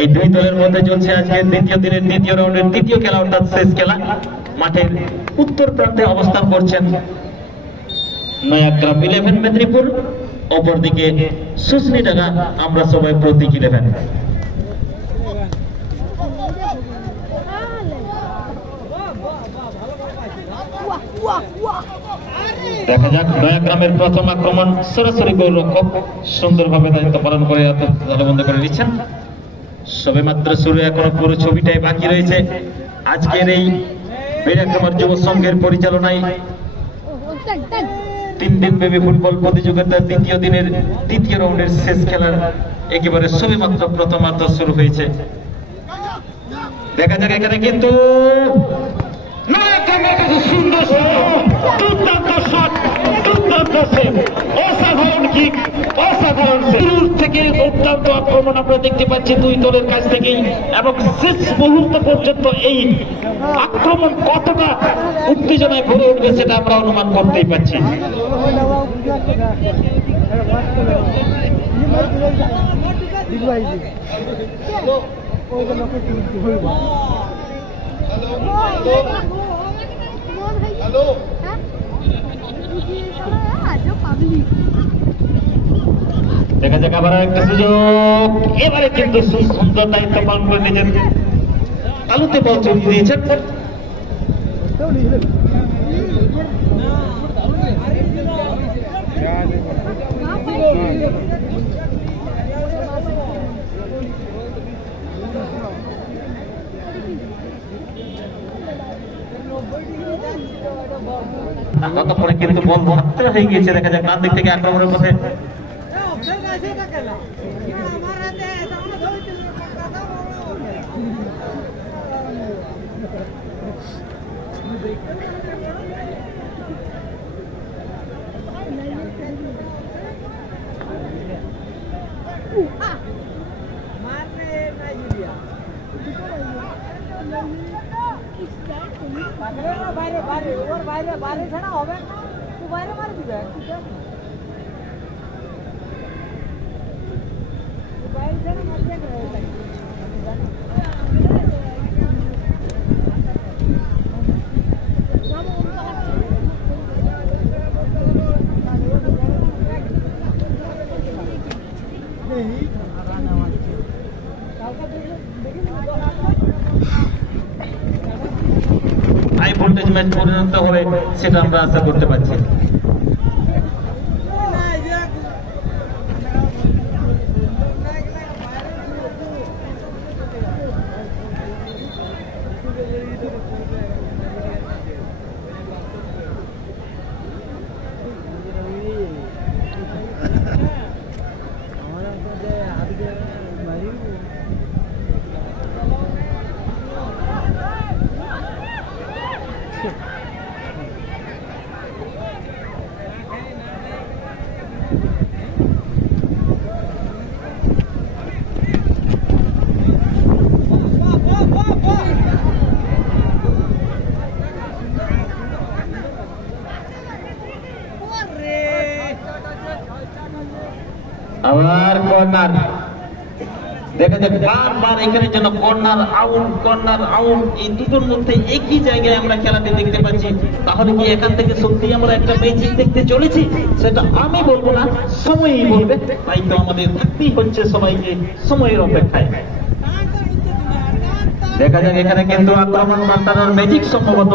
এই দুই দলের মধ্যে চলছে আজকে দ্বিতীয় দিনের দ্বিতীয় রাউন্ডের দ্বিতীয় খেলা, অর্থাৎ শেষ খেলা। মাঠের উত্তর প্রান্তে অবস্থান করছেন নয়াগ্রাম 11 মেদিনীপুর, অপরদিকে সুসনিডাঙ্গা আমরা সবাই প্রতীক 11। দেখা যাক নয়াগ্রামের প্রথম আক্রমণ, সরাসরি গোলরক্ষক সুন্দরভাবে দায়িত্ব পালন করে তালাবন্ধ করে নিচ্ছেন। সবে মাত্র শুরু, এখনো পুরো ছবিটাই বাকি রয়েছে। আজকের এই বীরাগ্রাম যুব সংঘের পরিচালনায় 3 দিন ব্যাপী ফুটবল প্রতিযোগিতার দ্বিতীয় দিনের দ্বিতীয় রাউন্ডের শেষ খেলার একেবারে সবে মাত্র প্রথমার্ধ শুরু হয়েছে। দেখা যাক এখানে কিন্তু অসাধারণ কিক, অসাধারণ দূর থেকে অত্যন্ত আক্রমণ আমরা দেখতে পাচ্ছি দুই দলের কাছ থেকেই, এবং শেষ মুহূর্ত পর্যন্ত এই আক্রমণ কতটা উত্তেজনায় ভরে উঠবে সেটা আমরা অনুমান করতেই পারছি। দেখা যাক আবার একটা সুযোগ, এবারে কিন্তু সুন্দর দায়িত্ব পালন করে নিজের তালুতে বল চলিয়ে দিয়েছেন। ততক্ষণে কিন্তু বল ভর্তি হয়ে গিয়েছে। দেখা যাক ডান দিক থেকে আক্রমণের পথে বাইরে ছাড়া হবে না, তুই বাইরে মারি দিবে, বাইরে ছাড়া মারতে হাই ভোল্টেজ ম্যাচ পরিণত হবে সেটা আমরা আশা করতে পারছি। আবার কর্নার, দেখা যাক বারবার এখানে যেন কর্নার আউট এই দুটোর মধ্যে একই জায়গায় আমরা খেলাটি দেখতে পাচ্ছি। তাহলে কি এখান থেকে সত্যি আমরা একটা ম্যাজিক দেখতে চলেছি? সেটা আমি বলবো না, সময়ই বলবে। তাই তো আমাদের থাকতেই হচ্ছে সবাইকে সময়ের অপেক্ষায়। দেখা যাক এখানে কিন্তু আক্রমণ পাল্টানোর ম্যাজিক সম্ভবত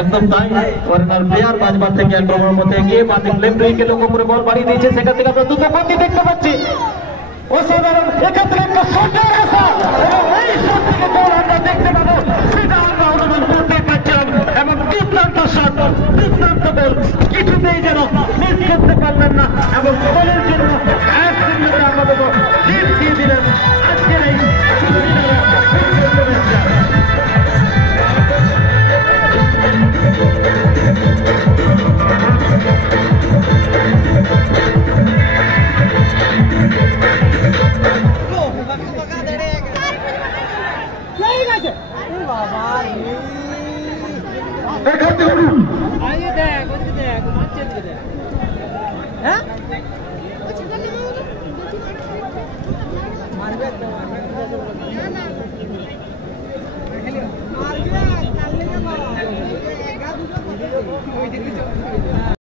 একদম তাই। কর্নার প্লেয়ার বাজবার থেকে আক্রমণের মধ্যে গিয়ে বাদিক লেফট উইকেট লক্ষ্য করে বল বাড়িয়ে দিয়েছে। সেখান থেকে আমরা দুটো গতি দেখতে পাচ্ছি। অসাধারণ, এখান থেকে একটা শটের আশা, এই শট থেকে গোল আমরা দেখতে পাবো সেটা আমরা অনুমান করতে পারছিলাম। এবং দুর্দান্ত শট, দুর্দান্ত গোল, কিছুতেই যেন মিস করতে পারলেন না। এবং গোলের জন্য এক শূন্যতে আমরা দেবো লিড দিয়ে দিলেন আজকের এই